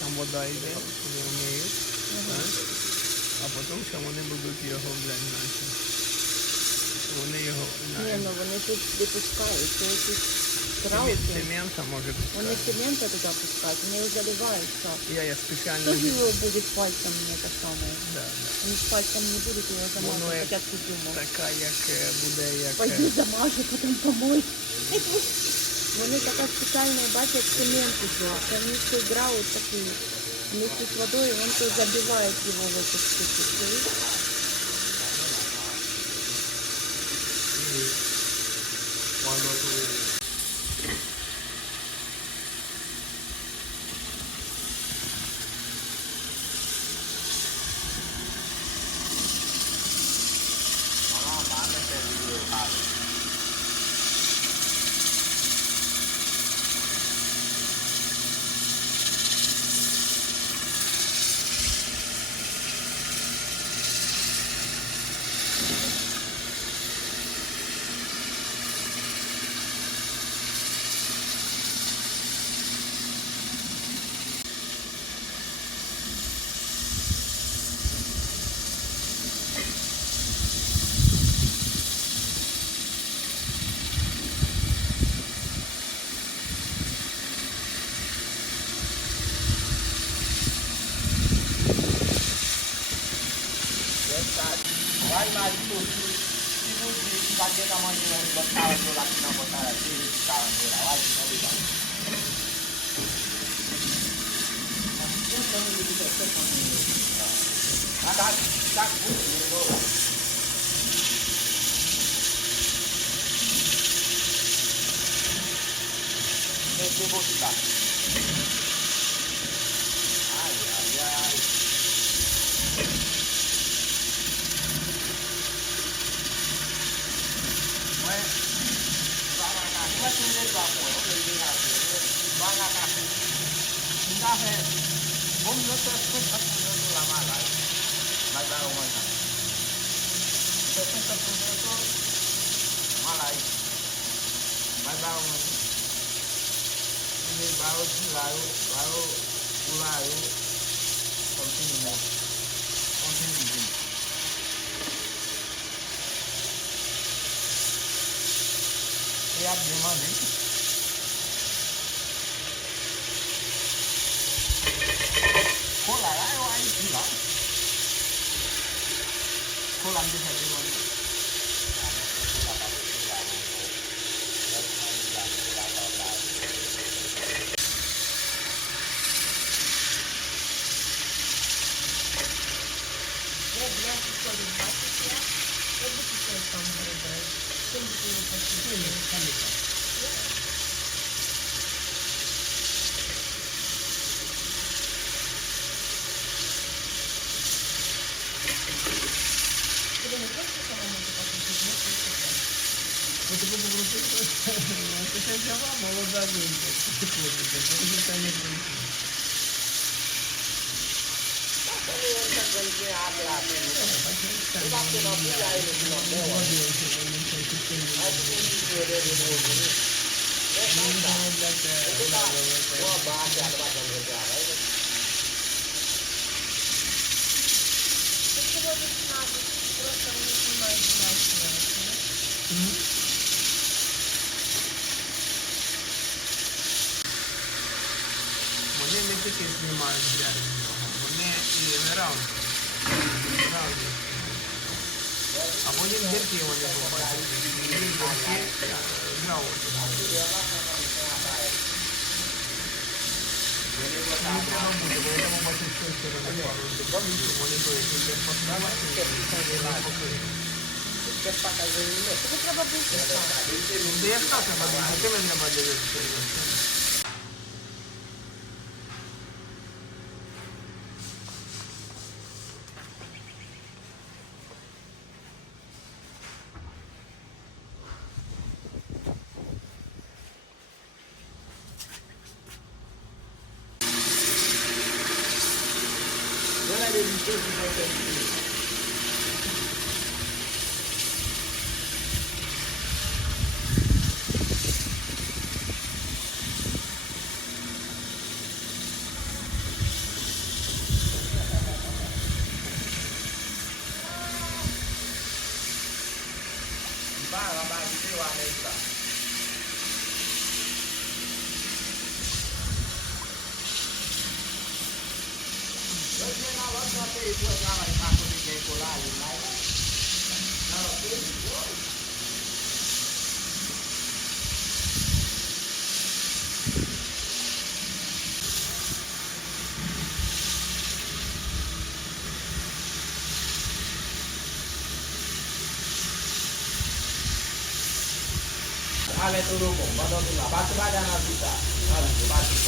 там вода йде, вони вміють, так? А потім ще вони будуть його, блядь, наче. Вони його, Ні, ну вони тут випускають, це якісь травки. цемента може Вони пускати. цемента туди пускають, вони його заливають, так. Я спеціально... Кто же его будет пальцем это самое? Да, да. Они с пальцем не будут его замазать, Воно як хотят придумать. така, як буде, як... Пойди замажу, потом помой. Вони така спеціальна, бачать, цемент уже. Це вони все грають такі. Вместе с водой, он то забивает его в эту штуку. Vai mais tudo. Se você bater na mão de botar lá que não botar aqui, tá lá de novo. Ah, tá muito. Deixa eu botar. Ai, ai, ai. Siap gimana? Kok lah anh gila. Kok lanjut aja mana? Це взяла молода жінка. Вони не тільки знімають грязь з нього, вони і неравні. А потім дірки вони побачать. І дірки грають. Не треба буде, бо я там бачу, що це робить. Вони то, якщо це поставити, це не покриє. Тобі треба бути сам. Де я став треба бути, ти мене треба дивитися. Vanessa. Rồi thế nào vẫn cho cái vừa ra lại phạt của mình của lại này. Nào tiến rồi. Ale turun mo, madon na. Batu-batu na kita. Batu-batu.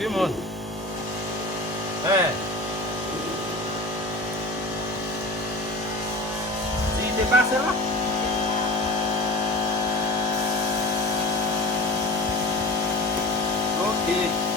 Simon. Eh. Si te pasa là. Ok.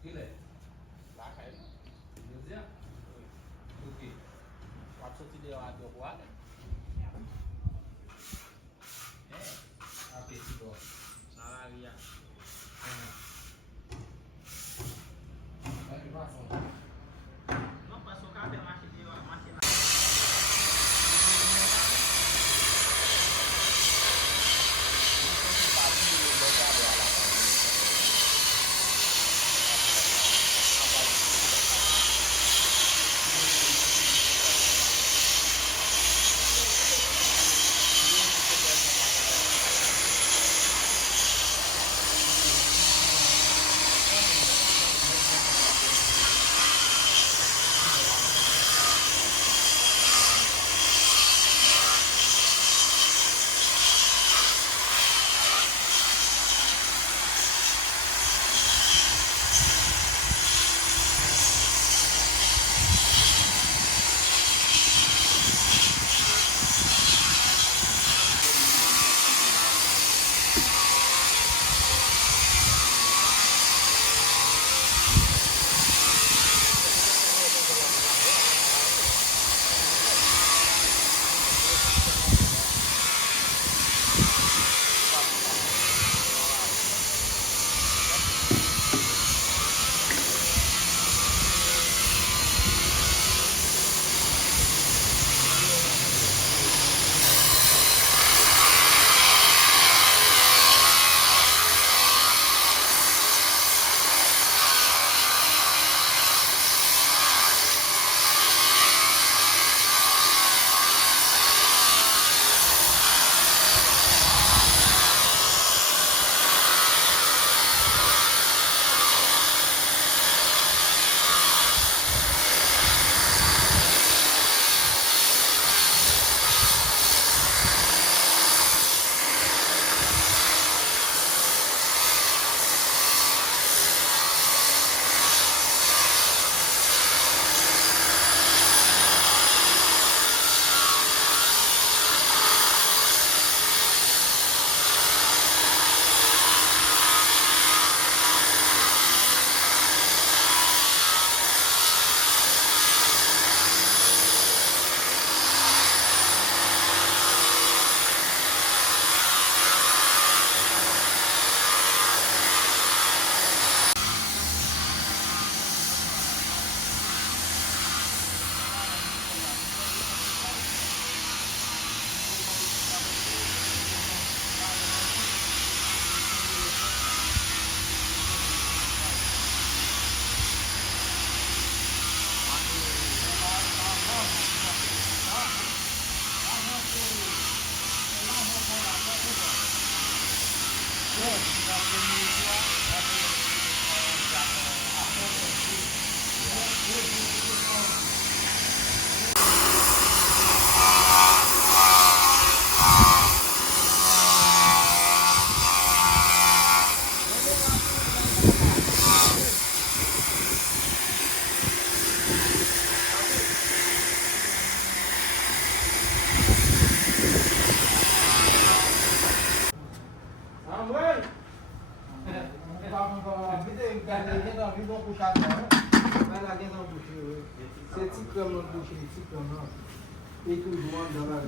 Gile. Lakay. Museum. Okay. Waktu tu dia ada buat. Apa itu? Salah dia. Não passou cabelo mais de máquina.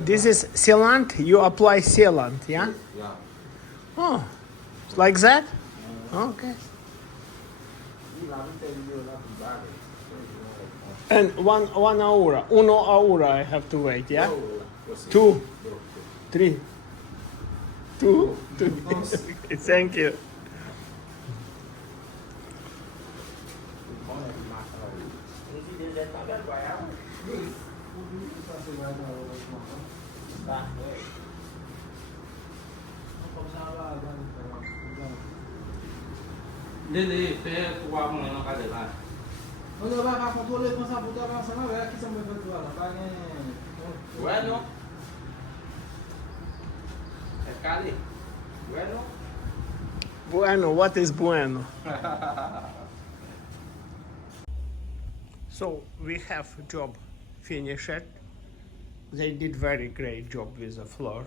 This is sealant. You apply sealant, yeah? Yeah. Oh, like that? Okay. And one hour, uno hour I have to wait, yeah? 2, 3, 2, 2. Okay, thank you. Dele, fais pouvoir mon nom cadre là. On ne va pas contrôler comme ça pour toi, ensemble avec qui sont mes photos là. Pas Ouais, non? É calé. Ouais, non? Bueno, what is bueno? So we have job finished. They did very great job with the floor.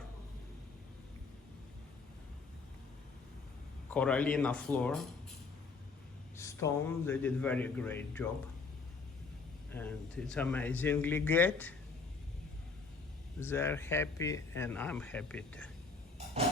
Corallina floor. Stone, they did very great job. And it's amazingly good. They're happy and I'm happy too.